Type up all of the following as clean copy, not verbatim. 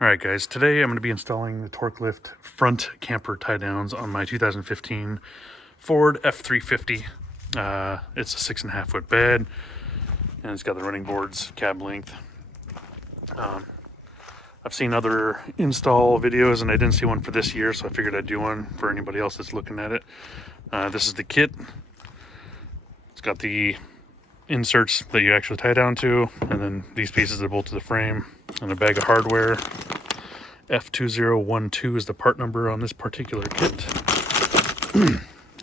Alright guys, today I'm going to be installing the Torklift front camper tie-downs on my 2015 Ford F-350. It's a 6.5 foot bed, and it's got the running boards, cab length. I've seen other install videos and I didn't see one for this year, so I figured I'd do one for anybody else that's looking at it. This is the kit. It's got the inserts that you actually tie down to, and then these pieces are bolted to the frame, and a bag of hardware. F2012 is the part number on this particular kit.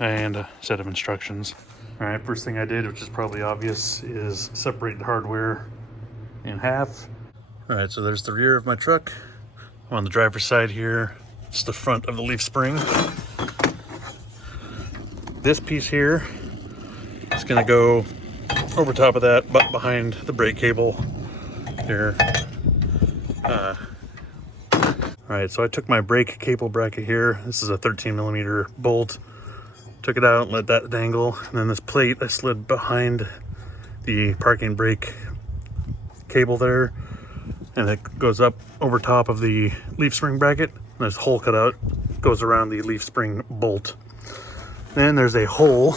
And a set of instructions. All right, first thing I did, which is probably obvious, is separate the hardware in half. All right, so there's the rear of my truck. I'm on the driver's side here. It's the front of the leaf spring. This piece here is gonna go over top of that, but behind the brake cable here. All right, so I took my brake cable bracket here. This is a 13mm bolt. Took it out, let that dangle, and then this plate I slid behind the parking brake cable there, and it goes up over top of the leaf spring bracket. There's a hole cut out, goes around the leaf spring bolt. Then there's a hole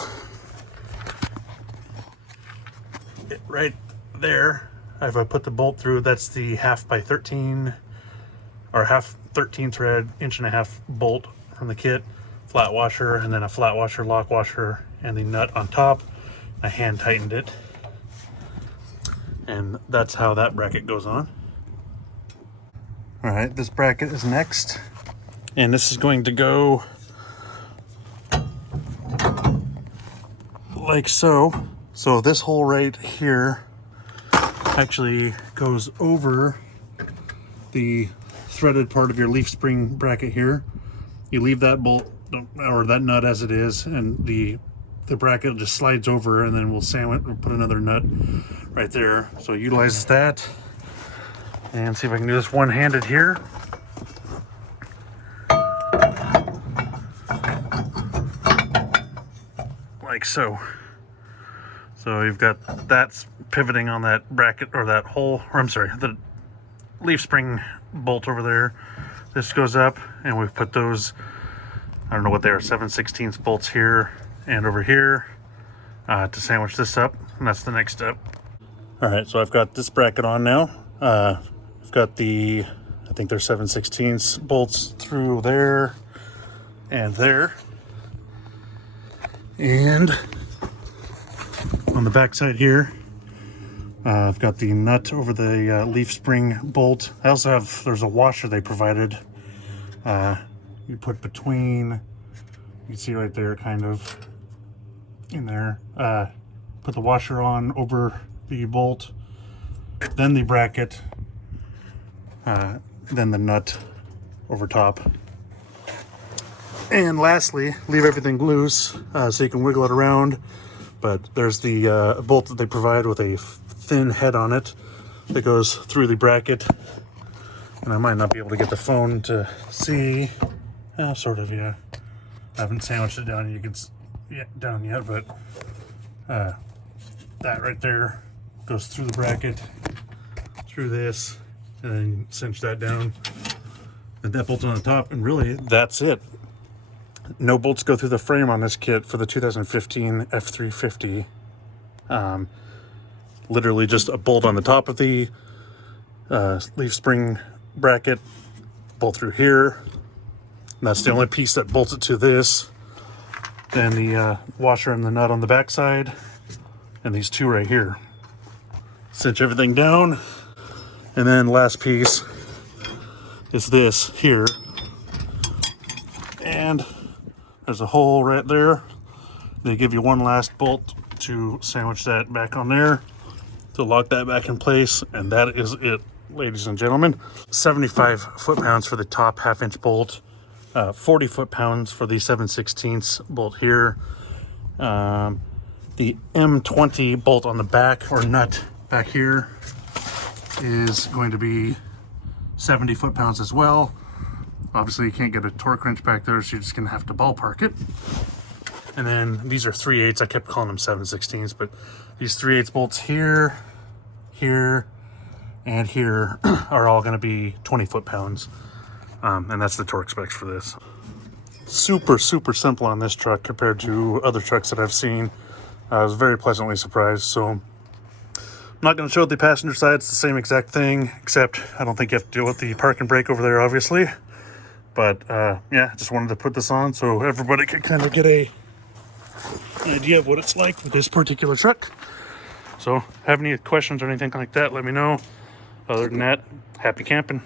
right there. If I put the bolt through, that's the 1/2 by 13 or 1/2 13 thread, 1.5 bolt from the kit, flat washer, and then a flat washer, lock washer, and the nut on top. I hand tightened it, and that's how that bracket goes on. All right, this bracket is next, and this is going to go like so. So this hole right here actually goes over the threaded part of your leaf spring bracket here. You leave that bolt or that nut as it is, and the bracket just slides over, and then we'll sandwich or put another nut right there. So utilize that, and see if I can do this one-handed here. Like so. So you've got that's pivoting on that bracket or that hole, or I'm sorry, the leaf spring bolt over there. This goes up, and we've put those, I don't know what they are, 7/16 bolts here and over here to sandwich this up, and that's the next step. All right, so I've got this bracket on now. I've got the, I think they're 7/16 bolts through there and there. And on the back side here, I've got the nut over the leaf spring bolt. I also have, there's a washer they provided. You put between, you can see right there, kind of in there. Put the washer on over the bolt, then the bracket, then the nut over top. And lastly, leave everything loose so you can wiggle it around. But there's the bolt that they provide with a thin head on it that goes through the bracket. And I might not be able to get the phone to see. Sort of, yeah. I haven't sandwiched it down. You can down yet, but that right there goes through the bracket, through this, and then cinch that down. And that bolt's on the top, and really that's it. No bolts go through the frame on this kit for the 2015 F-350. Literally just a bolt on the top of the leaf spring bracket, bolt through here. And that's the only piece that bolts it to this. Then the washer and the nut on the back side, and these two right here. Cinch everything down, and then last piece is this here. And there's a hole right there. They give you one last bolt to sandwich that back on there to lock that back in place, and that is it, ladies and gentlemen. 75 foot-pounds for the top 1/2-inch bolt, 40 foot-pounds for the 7/16 bolt here. The M20 bolt on the back, or nut back here, is going to be 70 foot-pounds as well. Obviously you can't get a torque wrench back there, so you're just gonna have to ballpark it. And then these are 3/8. I kept calling them 7/16, but these 3/8 bolts here, here, and here are all going to be 20 foot-pounds. And that's the torque specs for this. Super simple on this truck compared to other trucks that I've seen. I was very pleasantly surprised. So I'm not going to show the passenger side. It's the same exact thing, except I don't think you have to deal with the park and brake over there, obviously. But yeah, just wanted to put this on so everybody could kind of get an idea of what it's like with this particular truck. So have any questions or anything like that, let me know. Other than that, happy camping.